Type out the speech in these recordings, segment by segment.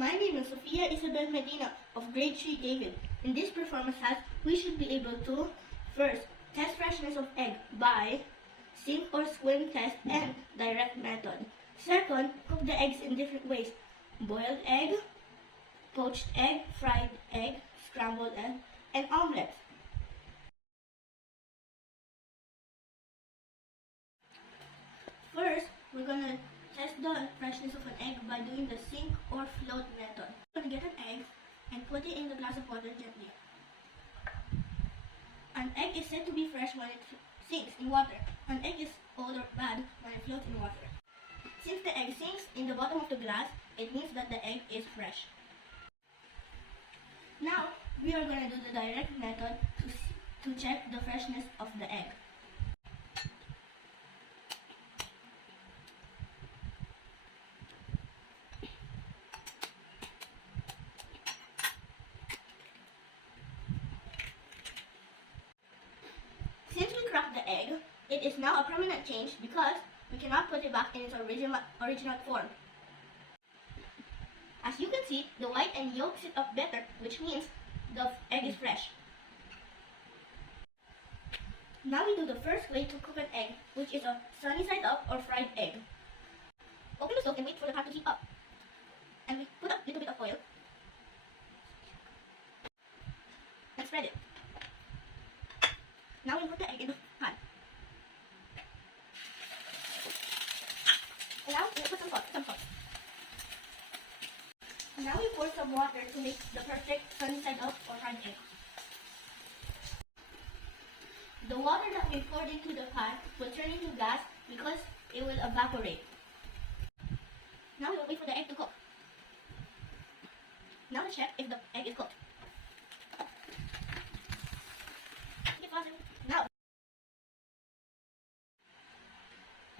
My name is Sofia Ysabelle Medina of grade 3 David. In this performance task, we should be able to first test freshness of egg by sink or swim test and direct method. Second, cook the eggs in different ways: boiled egg, poached egg, fried egg, scrambled egg, and omelette. First, we're gonna test the freshness of an egg by doing the sink or float method. We're gonna get an egg and put it in the glass of water gently. An egg is said to be fresh when it sinks in water. An egg is old or bad when it floats in water. Since the egg sinks in the bottom of the glass, it means that the egg is fresh. Now, we are going to do the direct method to check the freshness of the egg. Since we cracked the egg, it is now a permanent change because we cannot put it back in its original form. As you can see, the white and yolk sit up better, which means the egg is fresh. Now we do the first way to cook an egg, which is a sunny side up or fried egg. Open the stove and wait for the pan to heat up. And we put a little bit of oil and spread it. Now we put the egg in the pan. And now we put some salt. And now we pour some water to make the perfect sunny side up or fried egg. The water that we poured into the pan will turn into gas because it will evaporate. Now we will wait for the egg to cook. Now let's check if the egg is cooked.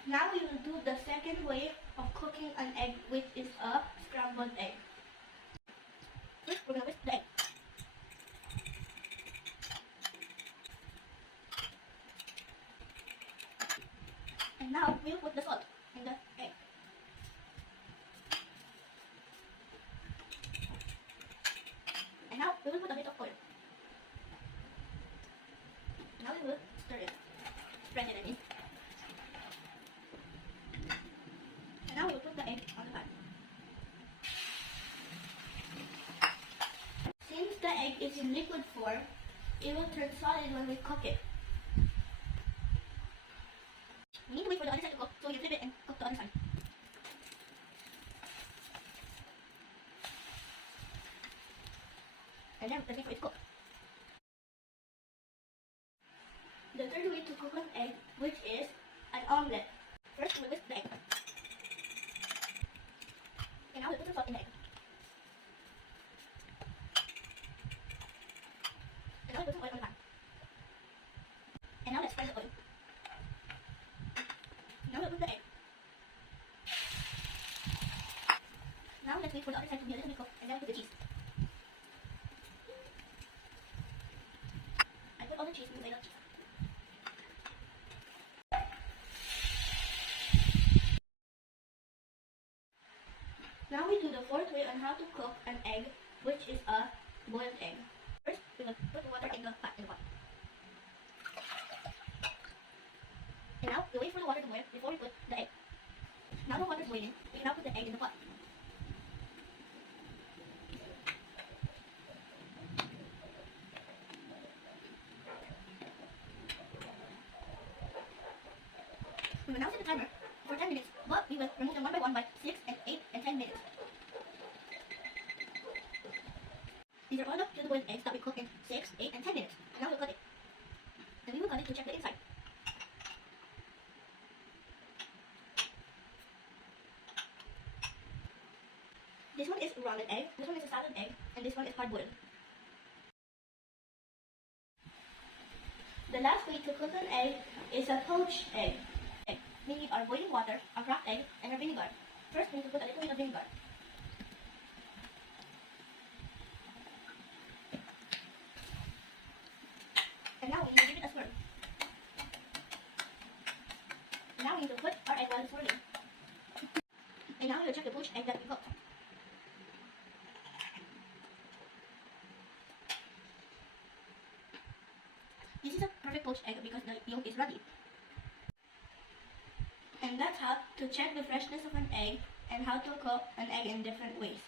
Now we will do the second way of cooking an egg, which is a scrambled egg. First, we're going to whisk the egg. And now we'll put the salt in the egg. And now we will put a bit of oil. Now we will stir it. Spread it, I mean. And now we will put the egg on the pan. Since the egg is in liquid form, it will turn solid when we cook it. We need to wait for the other side to cook, so we can flip it and cook the other side. And then let's wait for it to cook. The third way to cook an egg, which is an omelette. First, we whisk the egg. And now we put some salt in the egg. And now we put some oil on the pan. And now let's spread the oil. Now we'll put the egg. Now let's wait for the other side to be a little bit cooked, and then we'll put the cheese. I put all the cheese in the middle of cheese. Now we do the fourth way on how to cook an egg, which is a boiled egg. First, we will put the water in the pot. And now we wait for the water to boil before we put the egg. Now the water is boiling, we can now put the egg in the pot. We will now set the timer for 10 minutes, but we will remove them one by one by 6 and 8 and 10 minutes. These are all the boiled eggs that we cook in 6, 8, and 10 minutes. Now we'll cut it. And we will cut it to check the inside. This one is rounded egg, this one is a salad egg, and this one is hard boiled. The last way to cook an egg is a poached egg. We need our boiling water, our cracked egg, and our vinegar. First, we need to put a little bit of vinegar. And now we need to give it a swirl. And now we need to put our egg while it's swirling. And now we will check the poached egg that we cooked. perfect poached egg because the yolk is runny. And that's how to check the freshness of an egg and how to cook an egg in different ways.